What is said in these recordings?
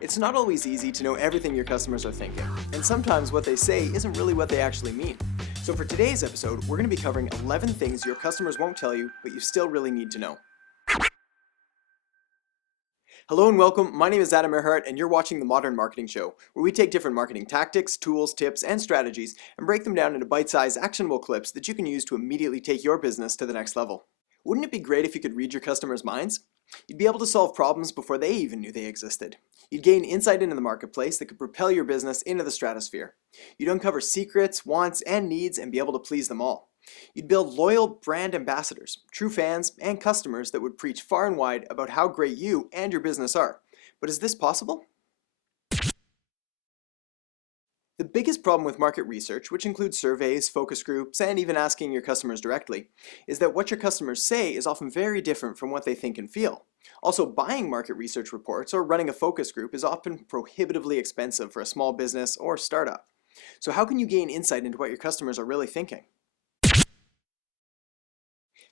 It's not always easy to know everything your customers are thinking, and sometimes what they say isn't really what they actually mean. So for today's episode, we're going to be covering 11 things your customers won't tell you, but you still really need to know. Hello and welcome, my name is Adam Erhart, and you're watching The Modern Marketing Show, where we take different marketing tactics, tools, tips, and strategies and break them down into bite-sized, actionable clips that you can use to immediately take your business to the next level. Wouldn't it be great if you could read your customers' minds? You'd be able to solve problems before they even knew they existed. You'd gain insight into the marketplace that could propel your business into the stratosphere. You'd uncover secrets, wants, and needs and be able to please them all. You'd build loyal brand ambassadors, true fans, and customers that would preach far and wide about how great you and your business are. But is this possible? The biggest problem with market research, which includes surveys, focus groups, and even asking your customers directly, is that what your customers say is often very different from what they think and feel. Also, buying market research reports or running a focus group is often prohibitively expensive for a small business or startup. So how can you gain insight into what your customers are really thinking?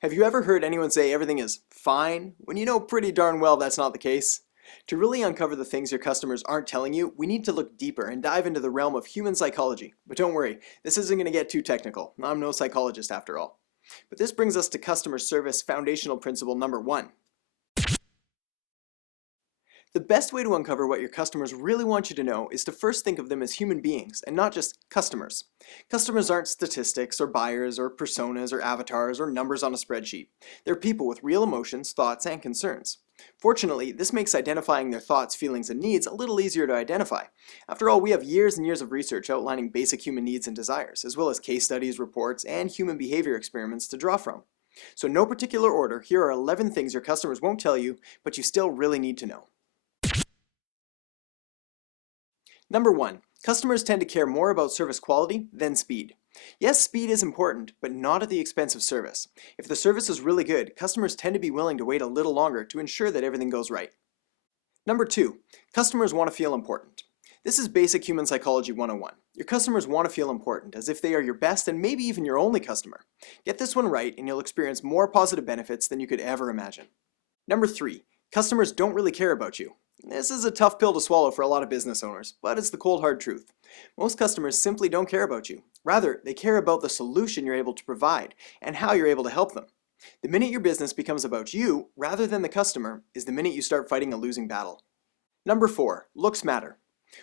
Have you ever heard anyone say everything is fine when you know pretty darn well that's not the case? To really uncover the things your customers aren't telling you, we need to look deeper and dive into the realm of human psychology. But don't worry, this isn't going to get too technical. I'm no psychologist after all. But this brings us to customer service foundational principle number 1. The best way to uncover what your customers really want you to know is to first think of them as human beings and not just customers. Customers aren't statistics or buyers or personas or avatars or numbers on a spreadsheet. They're people with real emotions, thoughts, and concerns. Fortunately, this makes identifying their thoughts, feelings, and needs a little easier to identify. After all, we have years and years of research outlining basic human needs and desires, as well as case studies, reports, and human behavior experiments to draw from. So in no particular order, here are 11 things your customers won't tell you, but you still really need to know. Number 1. Customers tend to care more about service quality than speed. Yes, speed is important, but not at the expense of service. If the service is really good, customers tend to be willing to wait a little longer to ensure that everything goes right. Number 2. Customers want to feel important. This is basic human psychology 101. Your customers want to feel important, as if they are your best and maybe even your only customer. Get this one right and you'll experience more positive benefits than you could ever imagine. Number 3. Customers don't really care about you. This is a tough pill to swallow for a lot of business owners, but it's the cold hard truth. Most customers simply don't care about you. Rather, they care about the solution you're able to provide and how you're able to help them. The minute your business becomes about you rather than the customer is the minute you start fighting a losing battle. Number 4, looks matter.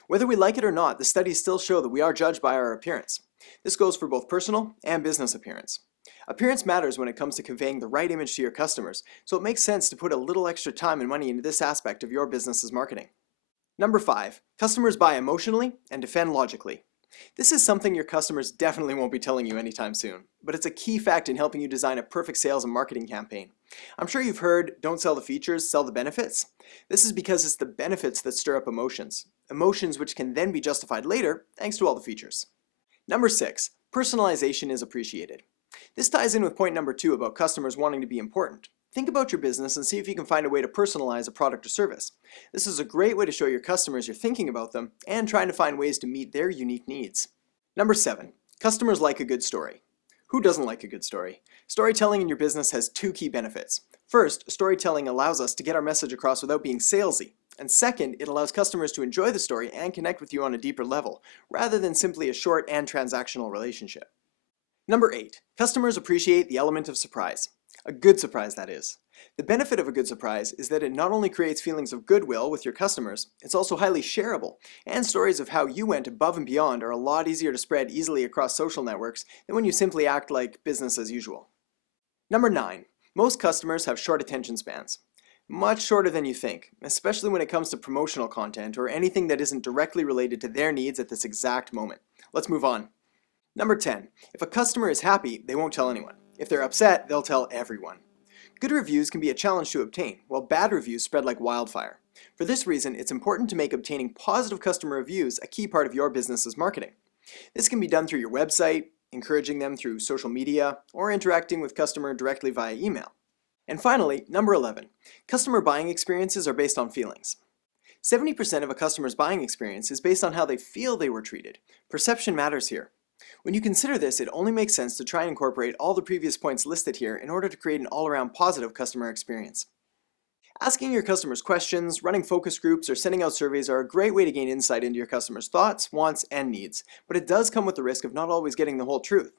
Whether we like it or not, the studies still show that we are judged by our appearance. This goes for both personal and business appearance. Appearance matters when it comes to conveying the right image to your customers, so it makes sense to put a little extra time and money into this aspect of your business's marketing. Number 5, customers buy emotionally and defend logically. This is something your customers definitely won't be telling you anytime soon, but it's a key fact in helping you design a perfect sales and marketing campaign. I'm sure you've heard, don't sell the features, sell the benefits. This is because it's the benefits that stir up emotions. Emotions which can then be justified later thanks to all the features. Number 6, personalization is appreciated. This ties in with point number 2 about customers wanting to be important. Think about your business and see if you can find a way to personalize a product or service. This is a great way to show your customers you're thinking about them and trying to find ways to meet their unique needs. Number 7, customers like a good story. Who doesn't like a good story? Storytelling in your business has 2 key benefits. First, storytelling allows us to get our message across without being salesy. And second, it allows customers to enjoy the story and connect with you on a deeper level, rather than simply a short and transactional relationship. Number 8, customers appreciate the element of surprise. A good surprise, that is. The benefit of a good surprise is that it not only creates feelings of goodwill with your customers, it's also highly shareable, and stories of how you went above and beyond are a lot easier to spread easily across social networks than when you simply act like business as usual. Number 9, most customers have short attention spans. Much shorter than you think, especially when it comes to promotional content or anything that isn't directly related to their needs at this exact moment. Let's move on. Number 10, if a customer is happy, they won't tell anyone. If they're upset, they'll tell everyone. Good reviews can be a challenge to obtain, while bad reviews spread like wildfire. For this reason, it's important to make obtaining positive customer reviews a key part of your business's marketing. This can be done through your website, encouraging them through social media, or interacting with customer directly via email. And finally, number 11, customer buying experiences are based on feelings. 70% of a customer's buying experience is based on how they feel they were treated. Perception matters here. When you consider this, it only makes sense to try and incorporate all the previous points listed here in order to create an all-around positive customer experience. Asking your customers questions, running focus groups, or sending out surveys are a great way to gain insight into your customers' thoughts, wants, and needs, but it does come with the risk of not always getting the whole truth.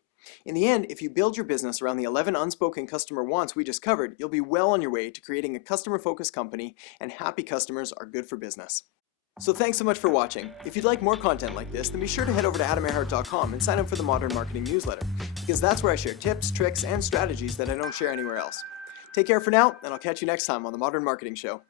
In the end, if you build your business around the 11 unspoken customer wants we just covered, you'll be well on your way to creating a customer-focused company, and happy customers are good for business. So thanks so much for watching. If you'd like more content like this, then be sure to head over to AdamErhart.com and sign up for the Modern Marketing newsletter, because that's where I share tips, tricks, and strategies that I don't share anywhere else. Take care for now, and I'll catch you next time on the Modern Marketing Show.